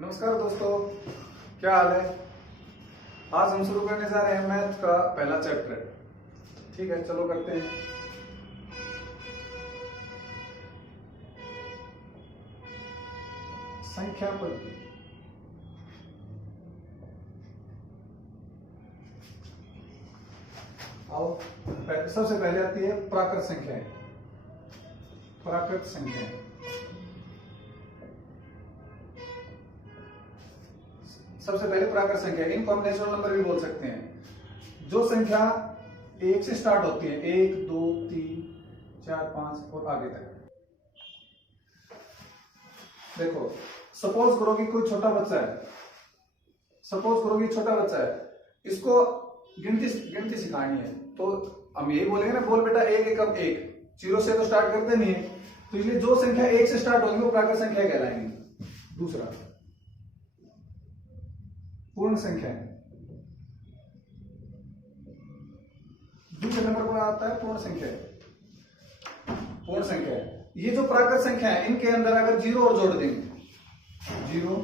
नमस्कार दोस्तों, क्या हाल है। आज हम शुरू करने जा रहे हैं मैथ का पहला चैप्टर। ठीक है, चलो करते हैं। संख्या पद्धति। आओ, सबसे पहले आती है प्राकृत संख्याएं। प्राकृत संख्याएं सबसे पहले प्राकृत संख्या, इनको हम नेचुरल नंबर भी बोल सकते हैं। जो संख्या एक से स्टार्ट होती है, 1 2 3 4 5 और आगे तक। देखो, सपोज करो कि कोई छोटा बच्चा है। सपोज करो कि छोटा बच्चा है, इसको गिनती सिखानी है, तो हम यही बोलेंगे ना, बोल बेटा एक एकम एक। जीरो से तो स्टार्ट करते नहीं है, तो इसलिए जो संख्या एक से स्टार्ट होंगी वो प्राकृत संख्या कहलाएंगी। दूसरा, पूर्ण संख्या। दूसरे नंबर पर आता है पूर्ण संख्या। पूर्ण संख्या, ये जो प्राकृत संख्या है, इनके अंदर अगर जीरो और जोड़ देंगे, जीरो,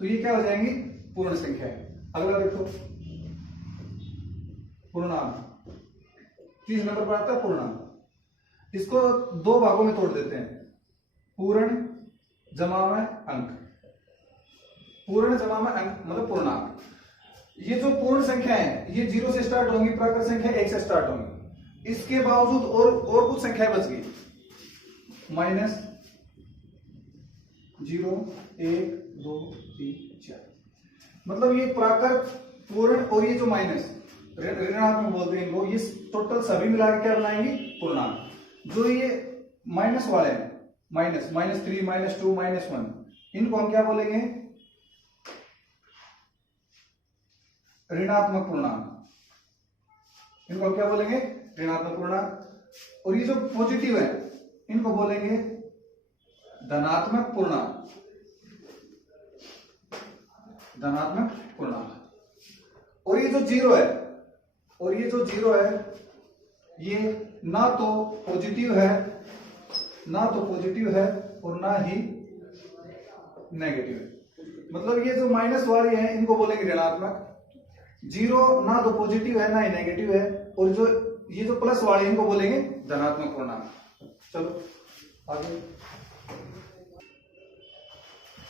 तो ये क्या हो जाएंगी? पूर्ण संख्या। अगला देखो, पूर्णांक। तीसरे नंबर पर आता है पूर्णांक। इसको दो भागों में तोड़ देते हैं, पूर्ण जमा में अंक। पूर्ण जमा में अंक मतलब पूर्णांक। ये जो पूर्ण संख्या है, ये जीरो से स्टार्ट होंगी, प्राकृत संख्या एक से स्टार्ट होंगी। इसके बावजूद और कुछ संख्याएं बच गई, माइनस, जीरो, 1 2 3 4। मतलब ये प्राकृत, पूर्ण और ये जो माइनस, ऋणात्मक बोलते हैं इनको, ये टोटल सभी मिलाकर क्या बनाएंगे? पूर्णांक। जो ये माइनस वाले हैं, माइनस, -3 -2 -1, इनको हम क्या बोलेंगे? ऋणात्मक पूर्णांक। इनको हम क्या बोलेंगे? ऋणात्मक पूर्णांक। और ये जो पॉजिटिव है, इनको बोलेंगे धनात्मक पूर्णांक। धनात्मक पूर्णांक। और ये जो जीरो है, ये ना तो पॉजिटिव है, और ना ही नेगेटिव है। मतलब ये जो माइनस वाली है, इनको बोलेंगे ऋणात्मक। जीरो ना तो पॉजिटिव है ना ही नेगेटिव है, और ये जो प्लस वाले, इनको बोलेंगे धनात्मक पूर्णांक। चलो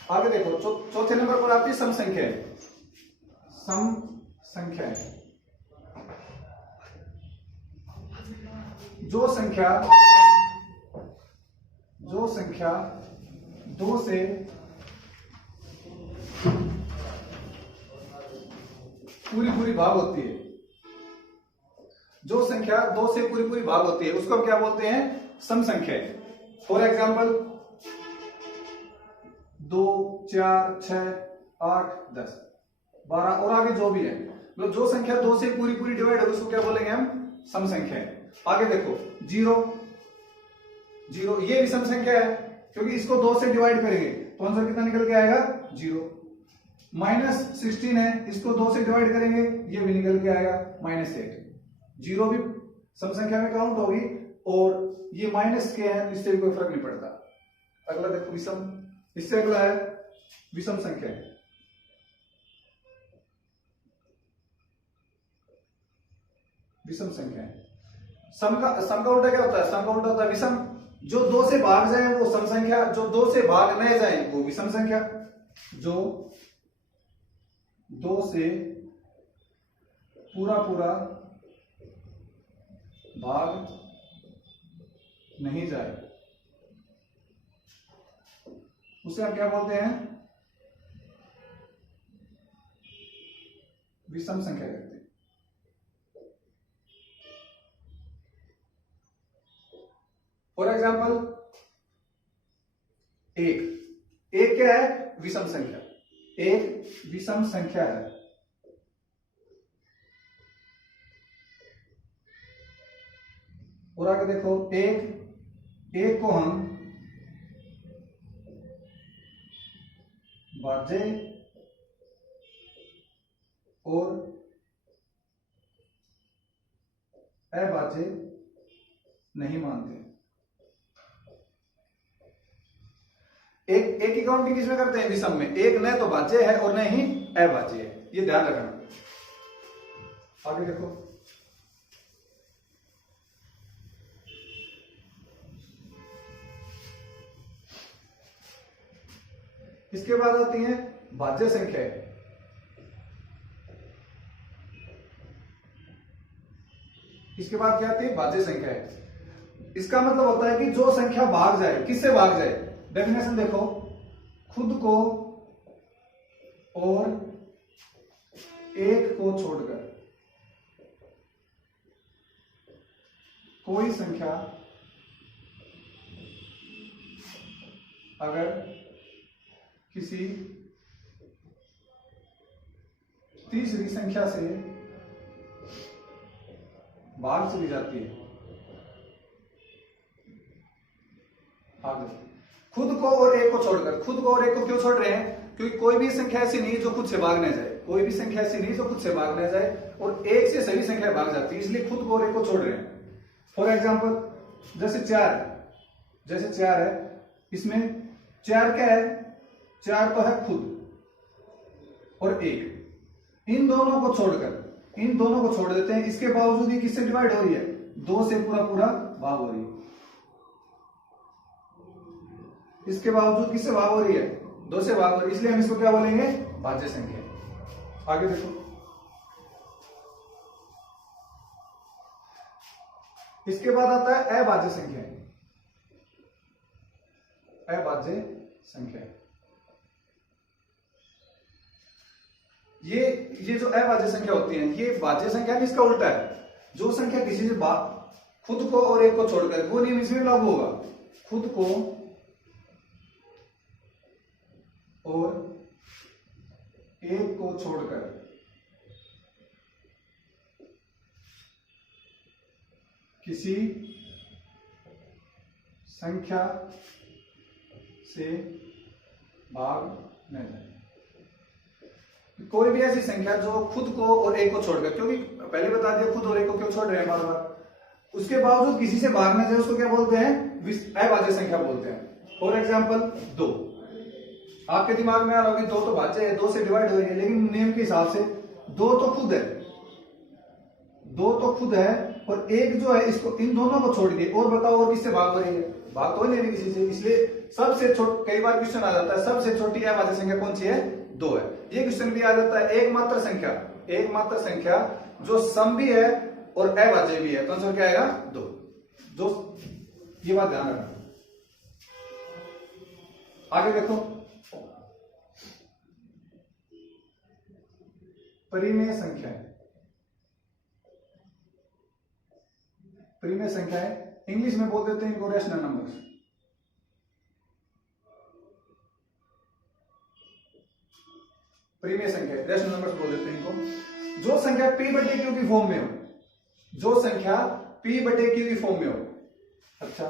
आगे देखो, चौथे नंबर पर आती है सम संख्याएं। सम संख्याएं, जो संख्या दो से पूरी भाग होती है, जो संख्या दो से पूरी भाग होती है, उसको हम क्या बोलते हैं? सम संख्याएं। फॉर एग्जाम्पल 2 4 6 8 10 12 और आगे जो भी है, मतलब जो संख्या दो से पूरी डिवाइड है, उसको क्या बोलेंगे हम? सम संख्याएं। आगे देखो, जीरो, ये भी सम संख्या है, क्योंकि इसको दो से डिवाइड करेंगे तो आंसर कितना निकल के आएगा? जीरो। -16 है, इसको दो से डिवाइड करेंगे, ये भी निकल के आएगा -8। जीरो भी सम संख्या में काउंट होगी, और ये माइनस के हैं, इससे भी कोई फर्क नहीं पड़ता। अगला देखो, विषम। इससे अगला है विषम संख्या। विषम संख्या, सम का उल्टा क्या होता है? सम का उल्टा होता है विषम। जो दो से भाग जाए वो सम संख्या, जो दो से भाग न जाए वो विषम संख्या। जो दो से पूरा भाग नहीं जाए, उसे हम क्या बोलते हैं? विषम संख्या कहते हैं। फॉर एग्जाम्पल एक क्या है? विषम संख्या। एक विषम संख्या है। और आगे देखो, एक को हम भाज्य और अभाज्य नहीं मानते। एक एक की काउंटिंग किसमें करते हैं? विषम में। एक न तो भाज्य है और न ही अभाज्य है, ये ध्यान रखना। आगे देखो, इसके बाद आती है भाज्य संख्या। इसके बाद क्या आती है? भाज्य संख्या है। इसका मतलब होता है कि जो संख्या भाग जाए, किससे भाग जाए? डेफिनेशन देखो, खुद को और एक को छोड़कर कोई संख्या अगर किसी तीसरी संख्या से भाग चली जाती है, आगे खुद को और एक को छोड़कर। खुद को और एक को क्यों छोड़ रहे हैं? क्योंकि कोई भी संख्या ऐसी नहीं जो खुद से भाग न जाए, कोई भी संख्या ऐसी नहीं जो खुद से भाग न जाए, और एक से सभी संख्या भाग जाती है, इसलिए खुद को और एक को छोड़ रहे हैं। फॉर एग्जाम्पल जैसे 4 है, इसमें 4 क्या है? 4 तो है खुद और एक, इन दोनों को छोड़ देते हैं। इसके बावजूद ये किससे डिवाइड हो रही है? 2 से पूरा भाग हो रही है। इसके बावजूद किससे भाग हो रही है? 2 से भाग हो रही है, इसलिए हम इसको क्या बोलेंगे? भाज्य संख्या। आगे देखो, इसके बाद आता है अभाज्य संख्या। अभाज्य संख्या, ये जो अभाज्य संख्या होती है, ये भाज्य संख्या नहीं, इसका उल्टा है। जो संख्या किसी से खुद को और एक को छोड़कर, वो नियम इसमें लागू होगा। खुद को और एक को छोड़कर किसी संख्या से भाग न जाए। कोई भी ऐसी संख्या जो खुद को और एक को छोड़कर, क्योंकि पहले बता दिया खुद और एक को क्यों छोड़ रहे हैं बार बार, उसके बावजूद किसी से भाग न जाए, उसको क्या बोलते हैं? अभाज्य संख्या बोलते हैं। फॉर एग्जाम्पल 2, आपके दिमाग में आ रहा होगी 2 तो भाज्य है, 2 से डिवाइड हो रही है, लेकिन नियम के हिसाब से 2 तो खुद है, 2 तो खुद है, और एक जो है इसको, इन दोनों को छोड़ दिए, और बताओ और किससे भाग हो रही है? भाग तो नहीं किसी से, इसलिए सबसे छोटी, कई बार क्वेश्चन आ जाता है सबसे छोटी अभाज्य संख्या कौन सी है? 2 है। ये क्वेश्चन भी आ जाता है एकमात्र संख्या जो सम भी है और अभाज्य भी है, तो आंसर क्या आएगा? 2। जो ये बात ध्यान रखना। आगे देखो, परिमेय संख्याएं, इंग्लिश में बोल देते हैं इनको रैशनल नंबर्स। परिमेय संख्या, रैशनल नंबर्स बोल देते हैं इनको। जो संख्या p/q की फॉर्म में हो, अच्छा,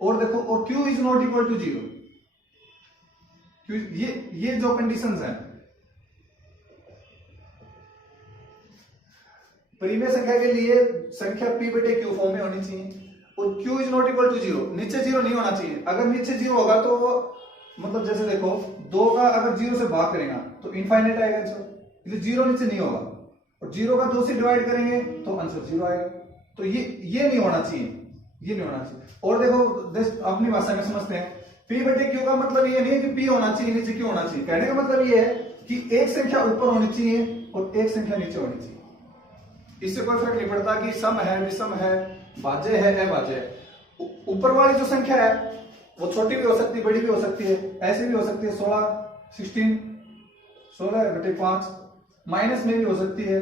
और देखो, और q is not equal to 0, ये जो कंडीशंस हैं परिमेय संख्या के लिए, संख्या p/q फॉर्म में होनी चाहिए, और q is not equal to 0, नीचे 0 नहीं होना चाहिए। अगर नीचे 0 होगा तो वो, मतलब जैसे देखो 2 का अगर 0 से भाग करेगा तो इनफाइनाइट आएगा आंसर, इसलिए 0 नीचे नहीं होगा, और 0 का 2 से डिवाइड करेंगे तो आंसर 0 आएगा। तो ये नहीं होना चाहिए, और देखो अपनी भाषा में समझते हैं, p/q का मतलब ये नहीं है कि p होना चाहिए नीचे q होना चाहिए। कहने का मतलब ये है कि एक संख्या ऊपर होनी चाहिए और एक संख्या नीचे होनी चाहिए। इससे कोई फर्क नहीं पड़ता कि सम है, विषम है, भाज्य है, अभाज्य है। ऊपर वाली जो संख्या है वो छोटी भी हो सकती है, बड़ी भी हो सकती है, ऐसी भी हो सकती है 16/5, माइनस में भी हो सकती है,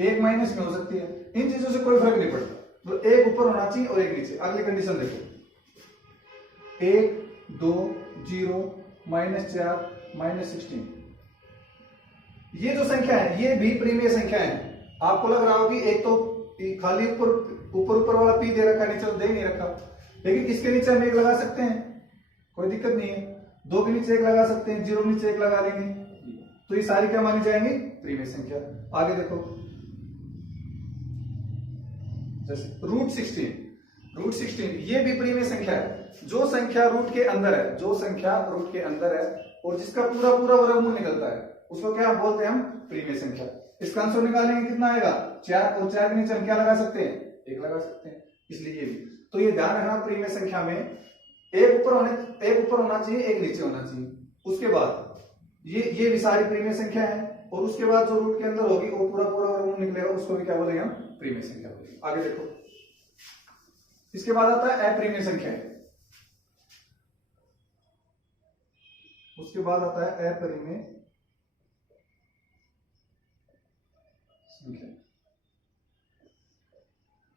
1 माइनस में हो सकती है। इन चीजों से कोई फर्क नहीं पड़ता, तो एक ऊपर होना चाहिए और एक नीचे। अगली कंडीशन देखो, 1, 2, 0, -4, -16, ये जो संख्या है ये भी परिमेय संख्या है। आपको लग रहा हो कि एक तो खाली ऊपर वाला p दे रखा है, नीचे तो दे नहीं रखा, लेकिन इसके नीचे हम 1 लगा सकते हैं, कोई दिक्कत नहीं है। 2 के नीचे 1 लगा सकते हैं, 0 नीचे 1 लगा देंगे, तो ये सारी क्या मानी जाएंगी? परिमेय संख्या। आगे देखो, जैसे √16, रूट 16 ये भी प्रीमेय संख्या है। जो संख्या रूट के अंदर है, जो संख्या रूट के अंदर है और जिसका पूरा पूरा वर्गमूल निकलता है उसको क्या बोलते हैं हम? प्रीमेय संख्या। इसका आंसर निकालेंगे कितना आएगा? 4, और 4 के नीचे हम क्या लगा सकते हैं? 1 लगा सकते हैं, इसलिए ये भी। तो ये ध्यान रखना, प्रीमेय संख्या में एक ऊपर होना चाहिए, एक नीचे होना चाहिए। उसके बाद ये भी सारी प्रीमेय संख्या है, और उसके बाद जो रूट के अंदर होगी वो पूरा पूरा वर्गमूल निकलेगा, उसको भी क्या बोलेंगे हम? प्रीमेय संख्या बोलेंगे। आगे देखो, इसके बाद आता है अप्रीमेय संख्या। उसके बाद आता है अपरिमेय संख्या।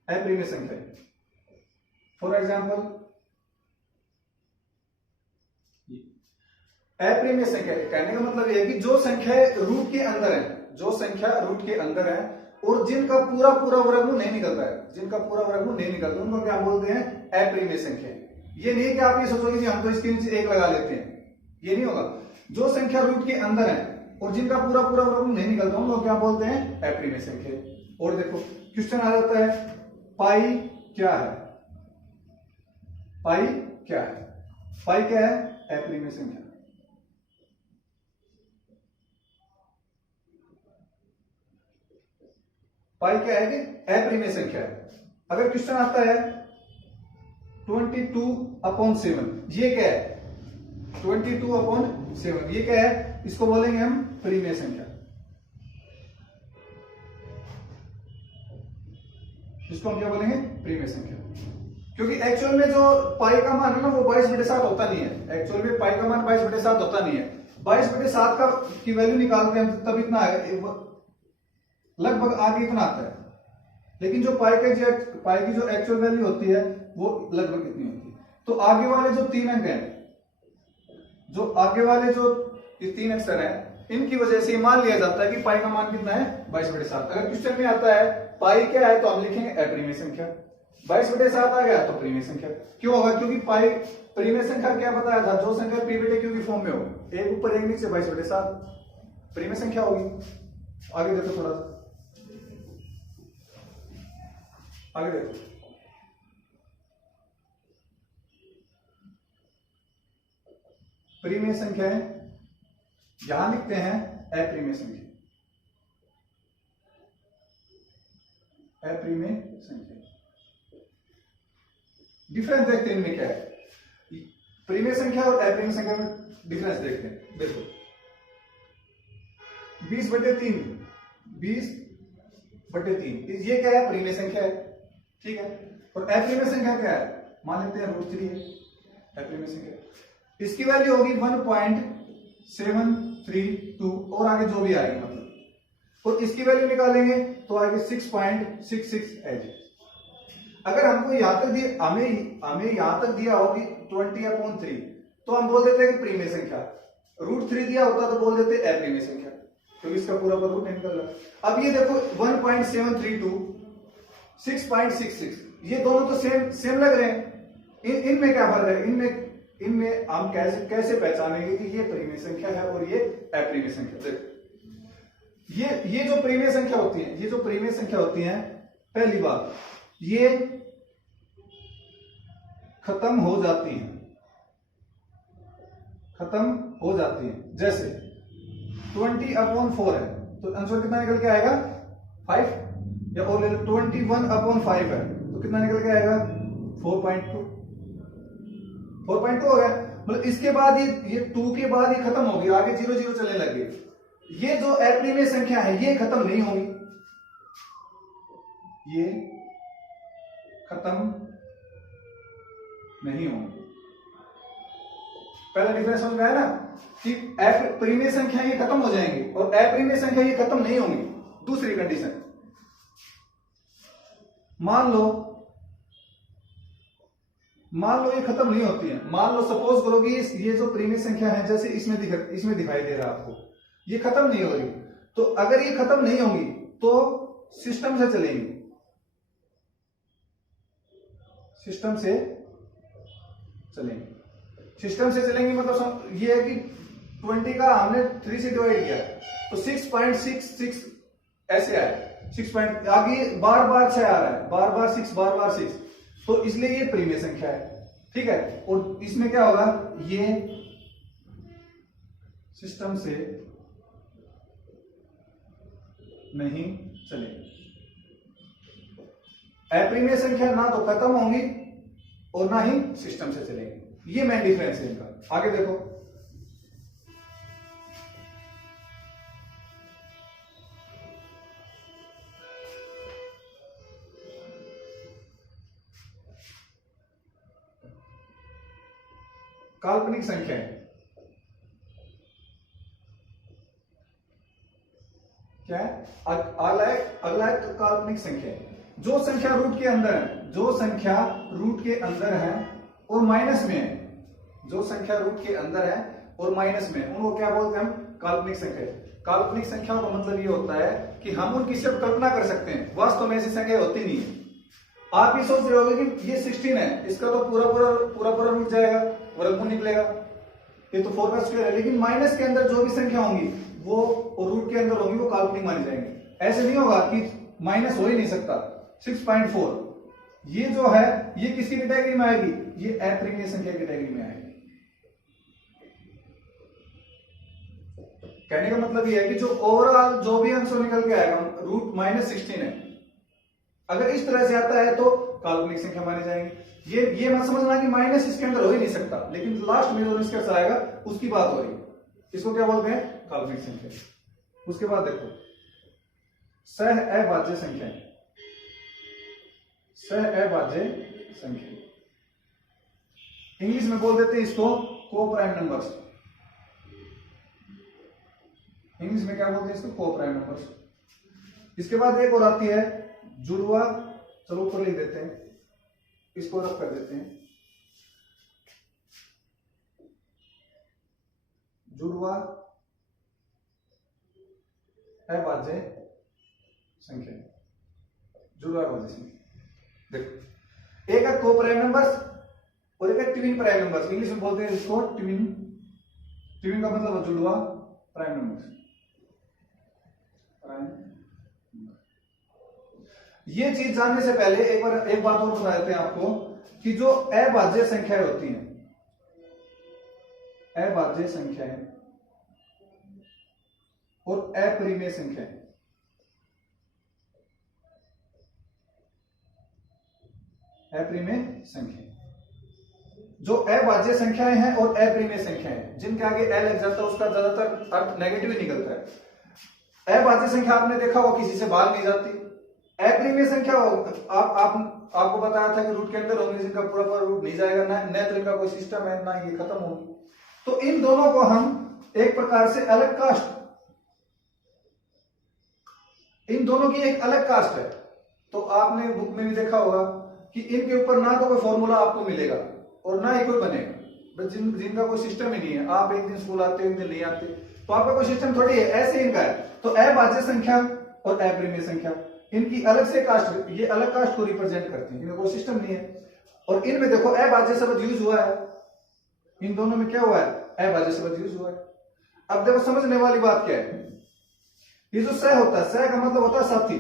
अपरिमेय संख्या, फॉर एग्जाम्पल अपरिमेय संख्या कहने का मतलब यह है कि जो संख्या रूट के अंदर है, जो संख्या रूट के अंदर है और जिनका पूरा पूरा वर्गमूल नहीं निकलता है, जिनका पूरा वर्गमूल नहीं निकलता, उनको क्या बोलते हैं? अपरिमेय संख्या। ये नहीं कि आप ये सोचोगे कि हम तो इसके नीचे 1 लगा लेते हैं, ये नहीं होगा। जो संख्या रूट के अंदर है और जिनका पूरा पूरा वर्गमूल नहीं निकलता, उनको क्या बोलते हैं? अपरिमेय संख्या। और देखो क्वेश्चन आ जाता है, पाई क्या है? पाई क्या है? पाई क्या है? अपरिमेय संख्या। पाई क्या है कि अपरिमेय संख्या है। अगर क्वेश्चन आता है 22/7, ये क्या है? 22/7 ये क्या है? इसको बोलेंगे हम परिमेय संख्या। इसको हम क्या बोलेंगे? परिमेय संख्या। क्योंकि एक्चुअल में जो पाई का मान है ना वो 22/7 होता नहीं है। एक्चुअल में पाई का मान 22/7 होता नहीं है। 22/7 का की वैल्यू निकालते हैं तब इतना आएगा, लगभग आगे इतना आता है। लेकिन जो पाई की जो एक्चुअल वैल्यू होती है वो लगभग इतनी होती है। तो आगे वाले जो 3 अंक हैं, जो आगे वाले जो ये 3 अक्षर हैं, इनकी वजह से मान लिया जाता है कि पाई का मान कितना है? 22/7। अगर क्वेश्चन में आता है पाई क्या है, तो हम लिखेंगे अपरिमेय संख्या। 22/7 आ गया तो परिमेय संख्या। क्यों होगा? क्योंकि पाई परिमेय संख्या क्या बताया था? जो संख्या P/Q की फॉर्म में हो, एक ऊपर एक नीचे, 22/7 परिमेय संख्या होगी। आगे देखो, थोड़ा सा आगे देखो, परिमेय संख्याएं यहां लिखते हैं अपरिमेय संख्या। अपरिमेय संख्या डिफरेंस देखते हैं इनमें क्या है। परिमेय संख्या और अपरिमेय संख्या में डिफरेंस देखते हैं। देखो 20/3, 20/3 ये क्या है? परिमेय संख्या है, ठीक है। और अपरिमेय संख्या क्या है? मान लेते हैं √3 है अपरिमेय संख्या। इसकी वैल्यू होगी 1.732 और आगे जो भी आएगी मतलब, और इसकी वैल्यू निकालेंगे तो आएगी 6.66 एज। अगर हमको यहां तक हमें यहां तक दिया होगी 20/3, तो हम बोल देते हैं कि परिमेय संख्या। √3 दिया होता तो बोल देते अपरिमेय संख्या, क्योंकि इसका पूरा रूट नहीं निकल रहा। अब ये देखो 1.732, 6.66, ये दोनों तो सेम लग रहे हैं। इनमें क्या फर्क है? इनमें हम कैसे पहचानेंगे कि ये परिमेय संख्या है और ये अपरिमेय संख्या? देखो ये जो परिमेय संख्या होती है, ये जो परिमेय संख्या होती है, पहली बात ये खत्म हो जाती है, जैसे 20/4 है तो आंसर कितना निकल के आएगा? 5। या और 21/5 है तो कितना निकल के आएगा? 4.2 हो गया। मतलब इसके बाद ये 2 के बाद ये खत्म होगी, आगे 0 0 चलने लगे। ये जो अपरिमेय संख्या है ये खत्म नहीं होगी, ये खत्म नहीं होगी। पहला डिफरेंस समझ में आया ना कि परिमेय संख्या ये खत्म हो जाएंगी और अपरिमेय संख्या ये खत्म नहीं होंगी। दूसरी कंडीशन, मान लो ये खत्म नहीं होती है। मान लो सपोज करो कि ये जो परिमेय संख्या है, जैसे इसमें दिखाई दे रहा है आपको, ये खत्म नहीं हो रही। तो अगर ये खत्म नहीं होगी तो सिस्टम से चलेंगी, सिस्टम से चलेंगे मतलब ये है कि 20 का हमने 3 से डिवाइड किया तो 6.66 ऐसे आए। 6 आगे बार 6 आ रहा है, बार 6, बार 6। तो इसलिए ये परिमेय संख्या है, ठीक है। और इसमें क्या होगा, ये सिस्टम से नहीं चलेगी। अपरिमेय संख्या ना तो खत्म होंगी और ना ही सिस्टम से चलेगी। ये मेन डिफरेंस है इनका। आगे देखो, काल्पनिक संख्या क्या है, अगला है काल्पनिक संख्या। जो संख्या रूट के अंदर है, जो संख्या रूट के अंदर है और माइनस में है, जो संख्या रूट के अंदर है और माइनस में, उनको क्या बोलते हैं हम, काल्पनिक संख्या। काल्पनिक संख्याओं का मतलब ये होता है कि हम उनकी सिर्फ कल्पना कर सकते हैं, वास्तव में ऐसी संख्या होती नहीं है। आप ये सोच रहे होगे कि ये 16 है, इसका तो पूरा रूट जाएगा, वर्गमूल निकलेगा, ये तो 4 का स्क्वायर है। लेकिन माइनस के अंदर जो भी संख्या होंगी वो रूट के अंदर होंगी, वो काल्पनिक मानी जाएंगे। ऐसे नहीं होगा कि माइनस हो ही नहीं सकता। 6.4 ये जो है ये किसकी कैटेगरी में आएगी, ये अपरिमेय संख्या की कैटेगरी में आएगी। कहने का मतलब ये है कि जो ओवरऑल जो भी आंसर निकल के आएगा, रूट -16 है, अगर इस तरह से आता है तो काल्पनिक संख्या मानी जाएगी। ये मत समझना कि माइनस इसके अंदर हो ही नहीं सकता, लेकिन लास्ट में जो निष्कर्ष आएगा उसकी बात हो रही है, इसको क्या बोलते हैं, काल्पनिक संख्या। उसके बाद देखो सह अभाज्य संख्या, सह अभाज्य संख्या इंग्लिश में बोल देते हैं इसको को प्राइम नंबर्स। इंग्लिश में क्या बोलते हैं इसको, को प्राइम नंबर्स। इसके बाद एक और आती है जुड़वा, चलो ऊपर लिख देते हैं, इसको रफ कर देते हैं, जुड़वा अभाज्य संख्या, जुड़वा अभाज्य संख्या। देखो एक है को प्राइम नंबर्स और एक है ट्विन प्राइम नंबर्स। इंग्लिश में बोलते हैं इसको ट्विन। ट्विन का मतलब जुड़वा प्राइम नंबर्स। ये चीज जानने से पहले एक बात और बता देते हैं आपको कि जो अभाज्य संख्याएं होती हैं, अभाज्य संख्याएं और अपरिमेय संख्याएं, अपरिमेय संख्या, जो अभाज्य संख्याएं हैं और अपरिमेय संख्याएं जिनके आगे एल लग जाता है उसका ज्यादातर अर्थ नेगेटिव ही निकलता है। अभाज्य संख्या आपने देखा वो किसी से भाग नहीं जाती। अपरिमेय संख्या आपको बताया था कि रूट के अंदर होंगे जिनका पूरा रूट नहीं जाएगा, न तो इनका कोई सिस्टम है ना ये खत्म होगी। तो इन दोनों को हम एक प्रकार से अलग कास्ट, इन दोनों की एक अलग कास्ट है। तो आपने बुक में भी देखा होगा कि इनके ऊपर ना तो कोई फॉर्मूला आपको मिलेगा और ना ही कोई बनेगा, जिनका कोई सिस्टम ही नहीं है। आप एक दिन स्कूल आते हो एक दिन नहीं आते, तो आपका कोई सिस्टम थोड़ी है, ऐसे इनका है। तो अभाज्य संख्या और अपरिमेय संख्या इनकी अलग से कास्ट, ये अलग कास्ट को रिप्रेजेंट करती है, इनका कोई सिस्टम नहीं है। और इनमें देखो अभाज्य शब्द यूज हुआ है, इन दोनों में क्या हुआ है, अभाज्य शब्द यूज हुआ है। अब देखो समझने वाली बात क्या है, ये जो सह होता है, सह का मतलब होता है साथी,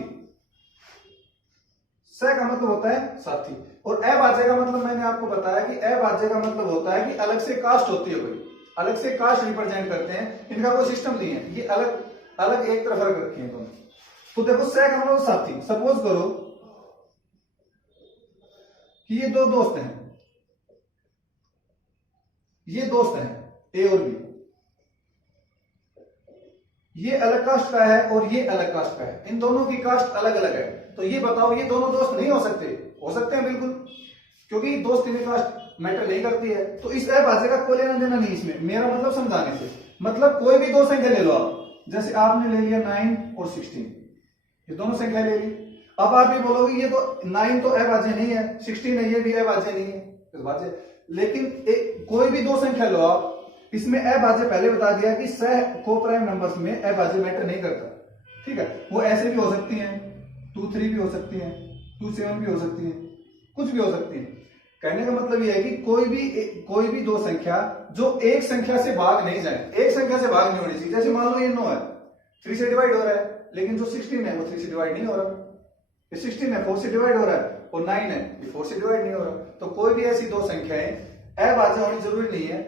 सह का मतलब होता है साथी। और अभाज्य का मतलब मैंने आपको बताया कि अभाज्य का मतलब होता है कि अलग से कास्ट होती है, कोई अलग से कास्ट रिप्रेजेंट करते हैं, इनका कोई सिस्टम नहीं है, ये अलग अलग एक तरफ रख रखे हैं दोनों। तो देखो सह का मतलब साथी। सपोज करो कि ये दो दोस्त हैं, ये दोस्त हैं ए और बी, ये अलग कास्ट का है और ये अलग कास्ट का है, इन दोनों की कास्ट अलग अलग है। तो ये बताओ ये दोनों दोस्त नहीं हो सकते? हो सकते हैं बिल्कुल, क्योंकि दोस्ती में कास्ट मैटर नहीं करती है। तो इस अभाज्य का कोई लेना देना नहीं इसमें, मेरा मतलब समझाने से, मतलब कोई भी दो संख्या ले लो आप, जैसे आपने ले लिया 9 और 16, ये दोनों संख्या ले ली। अब आप ये बोलोगे ये तो 9 तो अभाज्य नहीं है, 16 है ये भी अभाज्य नहीं है, अभाज्य। लेकिन कोई भी दो संख्या लो आप, इसमें अभाज्य पहले बता दिया कि सह को प्राइम नंबर्स में अभाज्य मैटर नहीं करता, ठीक है। वो ऐसे भी हो सकती हैं, 2 3 भी हो सकती हैं, 2 7 भी हो सकती हैं, कुछ भी हो सकती है। कहने का मतलब ये है कि कोई भी दो संख्या जो एक संख्या से भाग नहीं जाए, एक संख्या से भाग नहीं होनी चाहिए। जैसे मान लो ये 9 है, 3 से डिवाइड हो रहा है, लेकिन जो 16 है वो 3 से डिवाइड नहीं हो रहा, ये 16 है 4 से डिवाइड हो रहा है, और 9 है, ये 4 से डिवाइड नहीं हो रहा। तो कोई भी ऐसी दो संख्याएं अभाज्य होनी जरूरी नहीं है,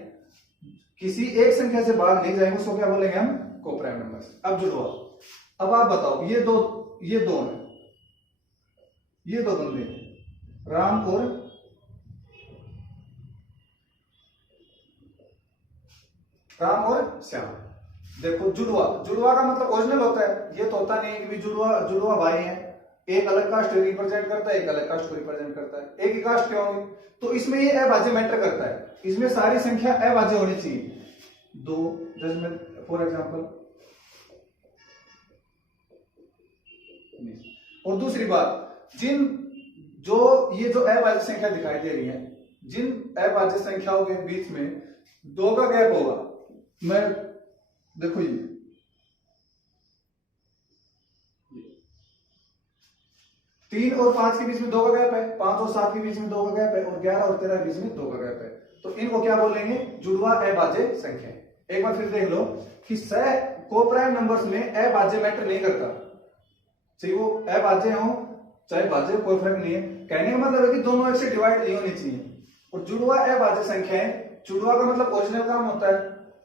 किसी एक संख्या से भाग नहीं जाएंगे, उसको क्या बोलेंगे हम? Coprime numbers. अब जुड़वा, अब आप बताओ, ये दो हैं, ये दो बंदे राम और श्याम। देखो जुड़वा का मतलब ओरिजिनल होता है, ये तो होता नहीं है कि जुड़वा भाई हैं, एक अलग कास्ट रिप्रेजेंट करता है, एक अलग कास्ट को रिप्रेजेंट करता है, एक ही कास्ट क्यों होंगे? तो इसमें ये अभाज्य मैटर करता है, इसमें सारी संख्या अभाज्य होनी चाहिए। दो, जैसे फॉर एग्जांपल। और दूसरी बात, ये जो अभाज्य संख्या दिखाई दे रही है, जिन अभाज्य संख्याओं के बीच में 2 का गैप होगा, मैं देखो ये 3 और 5 के बीच में 2 का गैप है, 5 और 7 के बीच में 2 का गैप है, और 11 और 13 के बीच में 2 का गैप है, तो इनको क्या बोलेंगे? जुड़वा अभाज्य संख्या। एक बार फिर देख लो कि कोप्राइम नंबर्स में अभाज्य मैटर नहीं करता, चाहे वो अभाज्य हो चाहे भाज्य, कोई फर्क नहीं है। कहने का मतलब है कि दोनों एक से डिवाइड नहीं होनी चाहिए। और जुड़वा अभाज्य संख्या है, जुड़वा का मतलब ओरिजिनल काम होता है,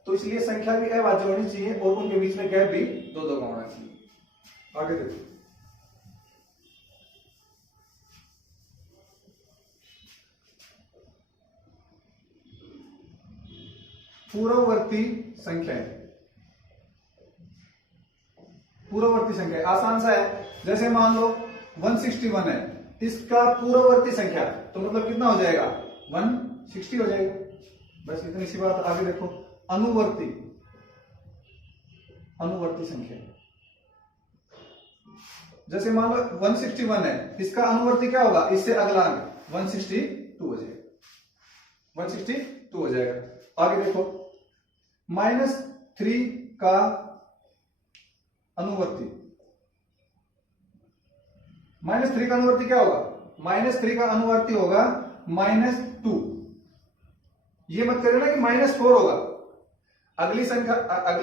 तो इसलिए संख्या भी अभाज्य होनी चाहिए और उनके बीच में गैप भी 2-2 का होना चाहिए। आगे देखो, पूर्ववर्ती संख्या आसान सा है। जैसे मान लो 161 है, इसका पूर्ववर्ती संख्या तो मतलब कितना हो जाएगा? 160 हो जाएगा। बस इतनी सी बात। आगे देखो, अनुवर्ती संख्या। जैसे मान लो 161 है, इसका अनुवर्ती क्या होगा? इससे अगला अंक 162 हो जाएगा, 162 हो जाएगा। आगे देखो, -3 का अनुवर्ती, -3 का अनुवर्ती क्या होगा? -3 का अनुवर्ती होगा -2। ये मत करिए ना कि -4 होगा। अगली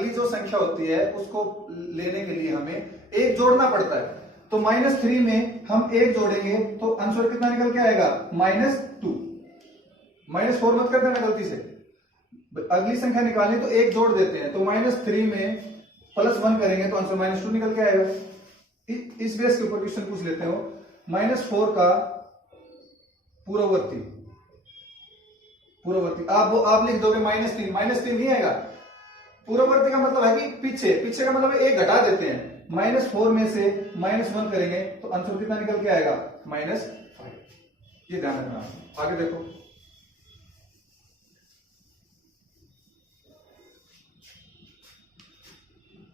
जो संख्या होती है उसको लेने के लिए हमें एक जोड़ना पड़ता है, तो -3 में हम एक जोड़ेंगे तो आंसर कितना निकल के आएगा? -2। -4 मत कर देना गलती से। अगली संख्या निकालनी तो एक जोड़ देते हैं, तो -3 में +1 करेंगे तो आंसर -2 निकल के आएगा। इस बेस के ऊपर क्वेश्चन पूछ लेते हो। -4 का पूर्ववर्ती आप लिख दोगे -3 नहीं आएगा। पूर्ववर्ती का मतलब है कि पीछे का मतलब है एक घटा देते हैं, -4 में से -1 करेंगे तो आंसर कितना निकल के आएगा? -5। ये ध्यान रखना। आगे देखो,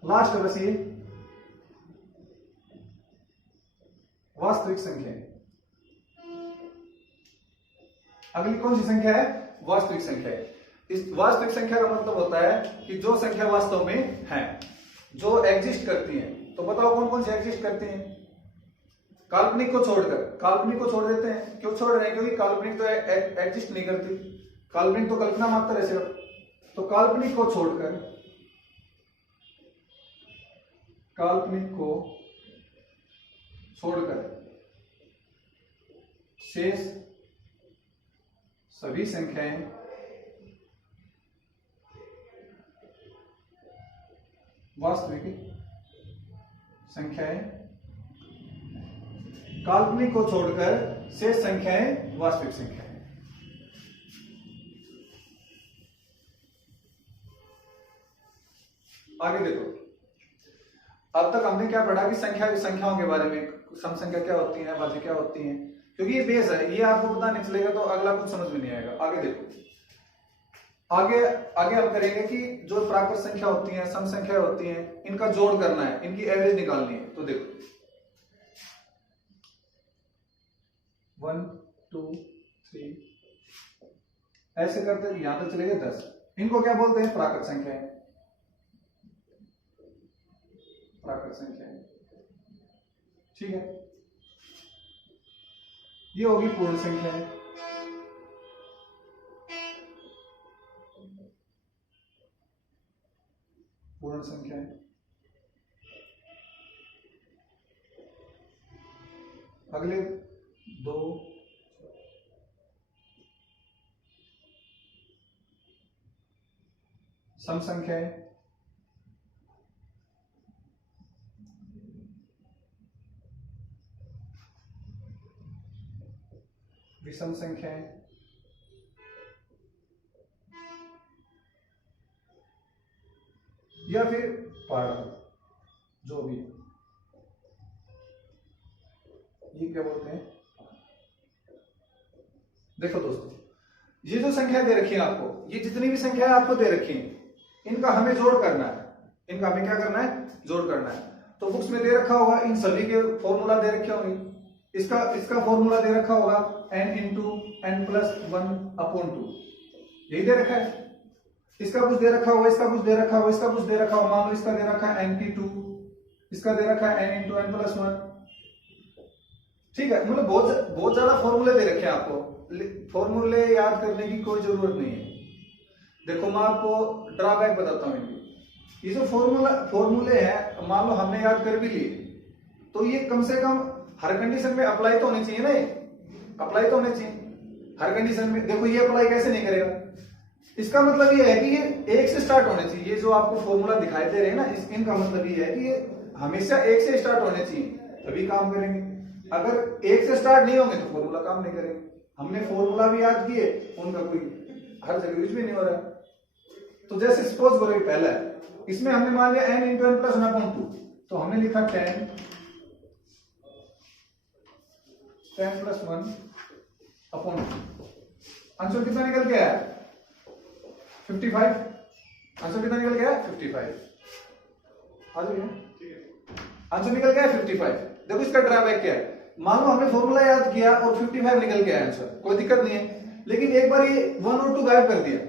लास्ट है बस ये वास्तविक संख्या। अगली कौन सी संख्या है? वास्तविक संख्या है। इस वास्तविक संख्या का मतलब होता है कि जो संख्या वास्तव में है, जो एग्जिस्ट करती हैं। तो बताओ कौन कौन सी एग्जिस्ट करती हैं? काल्पनिक को छोड़ देते हैं। क्यों छोड़ रहे हैं? क्योंकि काल्पनिक तो एग्जिस्ट नहीं करती, काल्पनिक तो कल्पना मात्र है सिर्फ। तो काल्पनिक को छोड़कर शेष सभी संख्याएं वास्तविक संख्याएं, काल्पनिक को छोड़कर शेष संख्याएं वास्तविक संख्याएं। आगे देखो, अब तक हमने क्या पढ़ा कि संख्याओं के बारे में, सम संख्या क्या होती है, भाज्य क्या होती है, क्योंकि ये बेस है, ये आपको पता नहीं चलेगा तो अगला कुछ समझ में नहीं आएगा। आगे देखो, आगे हम करेंगे कि जो प्राकृत संख्या होती है, सम संख्या होती है, इनका जोड़ करना है, इनकी एवरेज निकालनी है। तो देखो 1 2 3 ऐसे करते यहां तक चले गए 10। इनको क्या बोलते हैं? प्राकृत संख्याएं। ठीक है, ये होगी पूर्ण संख्याएं। पूर्ण संख्याएं। अगले 2 सम संख्याएं विषम संख्याएं या फिर पार्ट जो भी, ये क्या बोलते हैं। देखो दोस्तों, ये जो संख्या दे रखी है आपको, ये जितनी भी संख्याएं आपको दे रखी हैं, इनका हमें जोड़ करना है। इनका हमें क्या करना है? जोड़ करना है। तो बुक्स में दे रखा होगा, इन सभी के फॉर्मूला दे रखे होंगे। इसका फॉर्मूला दे रखा होगा n इंटू n प्लस 1/2, यही दे रखा है। इसका कुछ दे रखा होगा, इसका कुछ दे रखा होगा, इसका कुछ दे रखा होगा। मान लो इसका दे रखा है np2, इसका दे रखा है n इंटू n प्लस 1। ठीक है, मतलब बहुत ज्यादा फॉर्मूले दे रखे हैं आपको। फॉर्मूले याद करने की कोई जरूरत नहीं है। देखो मैं आपको ड्रॉबैक बताता हूं इनकी। ये जो फॉर्मूले हैं, मान लो हमने याद कर भी लिए, तो ये कम से कम हर कंडीशन में अप्लाई तो होने चाहिए ना। अप्लाई तो होने चाहिए हर कंडीशन में। देखो ये अप्लाई कैसे नहीं करेगा? इसका मतलब ये है कि ये 1 से स्टार्ट होने चाहिए। ये जो आपको फॉर्मूला दिखाई दे रहे हैं ना, इनका मतलब ये है कि ये हमेशा 1 से स्टार्ट होने चाहिए, तभी काम करेंगे। अगर 1 से स्टार्ट नहीं होंगे तो फॉर्मूला काम नहीं करेंगे। हमने फॉर्मूला भी याद किए, उनका कोई हर जगह यूज भी नहीं हो रहा है। तो जैसे सपोज करो पहला है, इसमें हमने मान लिया n इंटू n प्लस 1/2, तो हमने लिखा 10 प्लस 1/2। आंसर कितना निकल के आया? 55। आंसर कितना निकल गया? 55। आ जाइए, आंसर निकल गया 55। देखो इसका ड्रॉबैक क्या है? मान लो हमने फॉर्मूला याद किया और 55 निकल गया आंसर, कोई दिक्कत नहीं है। लेकिन एक बार ये 1 और 2 गायब कर दिया।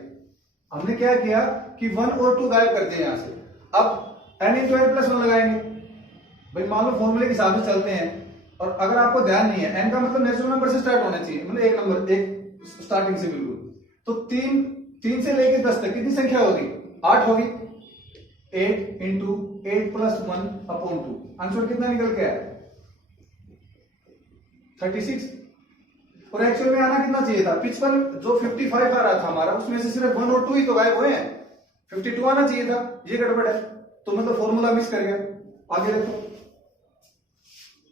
हमने क्या किया कि 1 और 2 गायब कर दिए यहां से। अब n इंटू n प्लस 1 लगाएंगे। भाई मान लो फॉर्मूले के हिसाब से चलते हैं, और अगर आपको ध्यान नहीं है, n का मतलब नेचुरल नंबर से स्टार्ट होना चाहिए, मतलब एक नंबर, एक स्टार्टिंग से बिल्कुल। तो 3 से लेके 10 तक कितनी संख्या होगी? 8 होगी। 8 इंटू 8 प्लस 1/2। आंसर कितना निकल के आया? 36। और एक्चुअल में आना कितना चाहिए था? 55। जो 55 आ रहा था हमारा, उसमें से सिर्फ 1 और 2 ही तो गायब हुए हैं। 52 आना चाहिए था, ये गड़बड़ है। तो मतलब फॉर्मूला मिस कर गया। आगे देखो,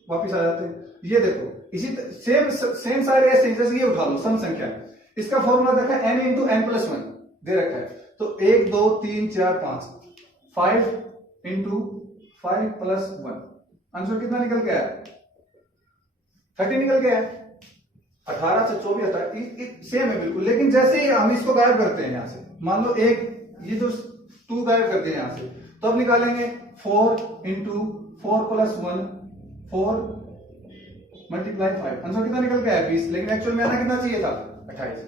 वापिस आ जाते हैं। ये देखो, इसी सेम सारे ऐसे जैसे ये उठा लो, सम संख्या। इसका फॉर्मूला देखा n इंटू n प्लस 1 दे रखा है। तो 1 2 3 4 5, 5 इंटू 5 प्लस 1। आंसर कितना निकल के आया? 30 निकल गया। 18 से 24 सेम है बिल्कुल। लेकिन जैसे ही हम इसको गायब करते हैं यहां से, मान लो ये जो 2 गायब करते हैं यहां से, तो अब निकालेंगे 4 इंटू 4 प्लस 1, 4 मल्टीप्लाई 5। आंसर कितना निकल गया? 20। लेकिन एक्चुअल में आना कितना चाहिए था? 28।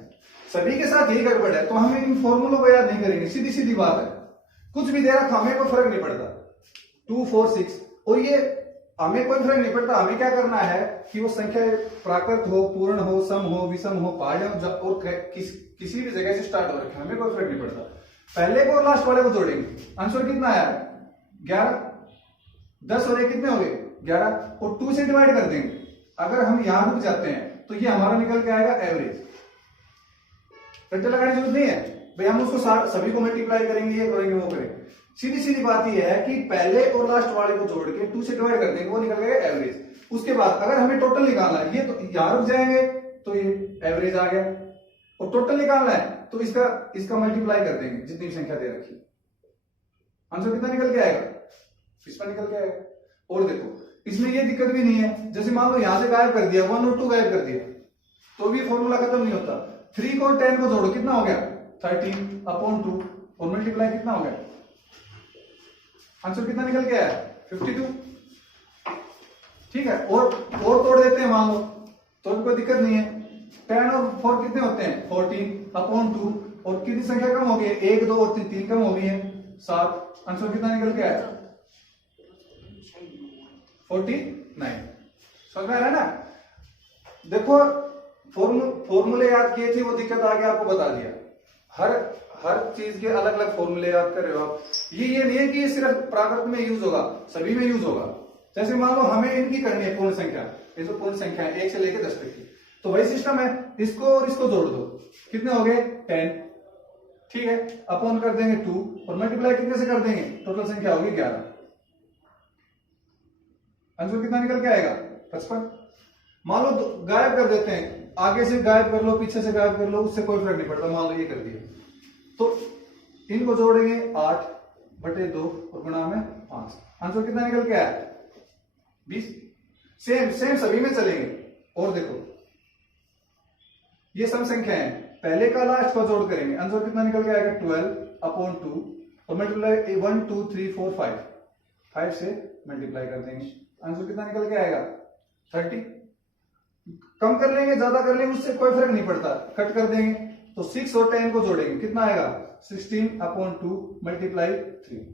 सभी के साथ यही गड़बड़ है। तो हम इन फॉर्मूलों को याद नहीं करेंगे, सीधी सीधी बात है। कुछ भी दे रखा, हमें कोई फर्क नहीं पड़ता। 2 4 6, और ये हमें कोई फर्क नहीं पड़ता। हमें क्या करना है कि वो संख्या प्राकृत हो, पूर्ण हो, सम हो, विषम हो, पाढ़ हो, और किसी भी जगह से स्टार्ट हो रखे, हमें कोई फर्क नहीं पड़ता। पहले को और लास्ट वाले को जोड़ेंगे। आंसर कितना आया? 11। 10 और 1 कितने हो गए? 11। और 2 से डिवाइड कर देंगे। अगर हम यहां रुक जाते हैं तो ये हमारा निकल के आएगा एवरेज। रट्टे लगाने की जरूरत नहीं है भाई, हम उसको सभी को मल्टीप्लाई करेंगे, ये करेंगे, वो करेंगे। सीधी सीधी बात ये है कि पहले और लास्ट वाले को जोड़ के 2 से डिवाइड कर देंगे, वो निकल गया एवरेज। उसके बाद अगर हमें टोटल निकालना है, ये तो यहां रुक जाएंगे तो ये एवरेज आ गया, और टोटल निकालना है तो इसका मल्टीप्लाई कर देंगे जितनी भी संख्या दे रखी। आंसर कितना निकल के आएगा? इस पर निकल के आएगा। और देखो इसमें ये दिक्कत भी नहीं है, जैसे मान लो यहां से गायब कर दिया, 1 और 2 गायब कर दिया, तो भी फॉर्मूला खत्म नहीं होता। 3 को 10 को जोड़ो, कितना हो गया? 13/2, और मल्टीप्लाई कितना हो गया? आंसर कितना निकल के आया? 52। ठीक है, और तोड़ देते हैं मान लो, तो भी कोई दिक्कत नहीं है। 10 और 4 कितने होते हैं? 14/2, और कितनी संख्या कम हो गई है? 1 2 और 3 कम हो गई है, 7। आंसर कितना निकल के आया? 49। समझ में आ रहा है ना? देखो फॉर्मूले याद किए थे, वो दिक्कत आगे आपको बता दिया। हर चीज के अलग अलग फॉर्मूले याद कर रहे हो आप। ये नहीं है कि ये सिर्फ प्राकृत में यूज होगा, सभी में यूज होगा। जैसे मान लो हमें इनकी करनी है पूर्ण संख्या, ये जो पूर्ण संख्या है 1 से लेकर 10 तक की, तो वही सिस्टम है, इसको और इसको जोड़ दो, कितने हो गए 10, ठीक है, अपॉन कर देंगे 2 और मल्टीप्लाई कितने से कर देंगे, टोटल संख्या होगी 11। आंसर कितना निकल के आएगा 55। मान लो गायब कर देते हैं, आगे से गायब कर लो पीछे से गायब कर लो, उससे कोई फर्क नहीं पड़ता, मान लो ये कर दिया, तो इनको जोड़ेंगे 8/2 और गुणा में 5, आंसर कितना निकल के आया 20। सेम सेम सभी में चलेंगे। और देखो ये सम संख्या है, पहले का लास्ट का जोड़ करेंगे, आंसर कितना निकल के आएगा 12/2 और मल्टीप्लाई 1 2 3 4 5 से मल्टीप्लाई कर देंगे, आंसर कितना निकल के आएगा 30। कम कर लेंगे ज्यादा कर लेंगे उससे कोई फर्क नहीं पड़ता, कट कर देंगे, तो 6 और 10 को जोड़ेंगे, कितना आएगा 16/2 मल्टीप्लाई 3,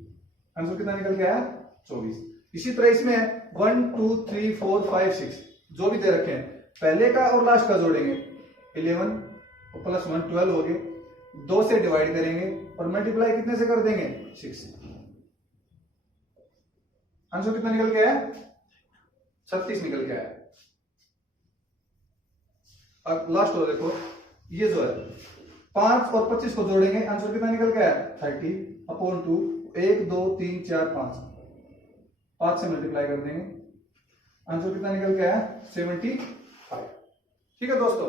आंसर कितना निकल के आया 24। इसी तरह इसमें 1 2 3 4 5 6 जो भी दे रखे हैं, पहले का और लास्ट का जोड़ेंगे, 11 प्लस 1 12 हो गए, 2 से डिवाइड करेंगे और मल्टीप्लाई कितने से कर देंगे 6, आंसर कितना निकल के आया 36 निकल के आया। अब लास्ट हो देखो, ये जो है 5 और 25 को जोड़ेंगे, आंसर कितना निकल के आया 30/2, 1 2 3 4 5 से मल्टीप्लाई कर देंगे, आंसर कितना निकल के आया 75। ठीक है दोस्तों।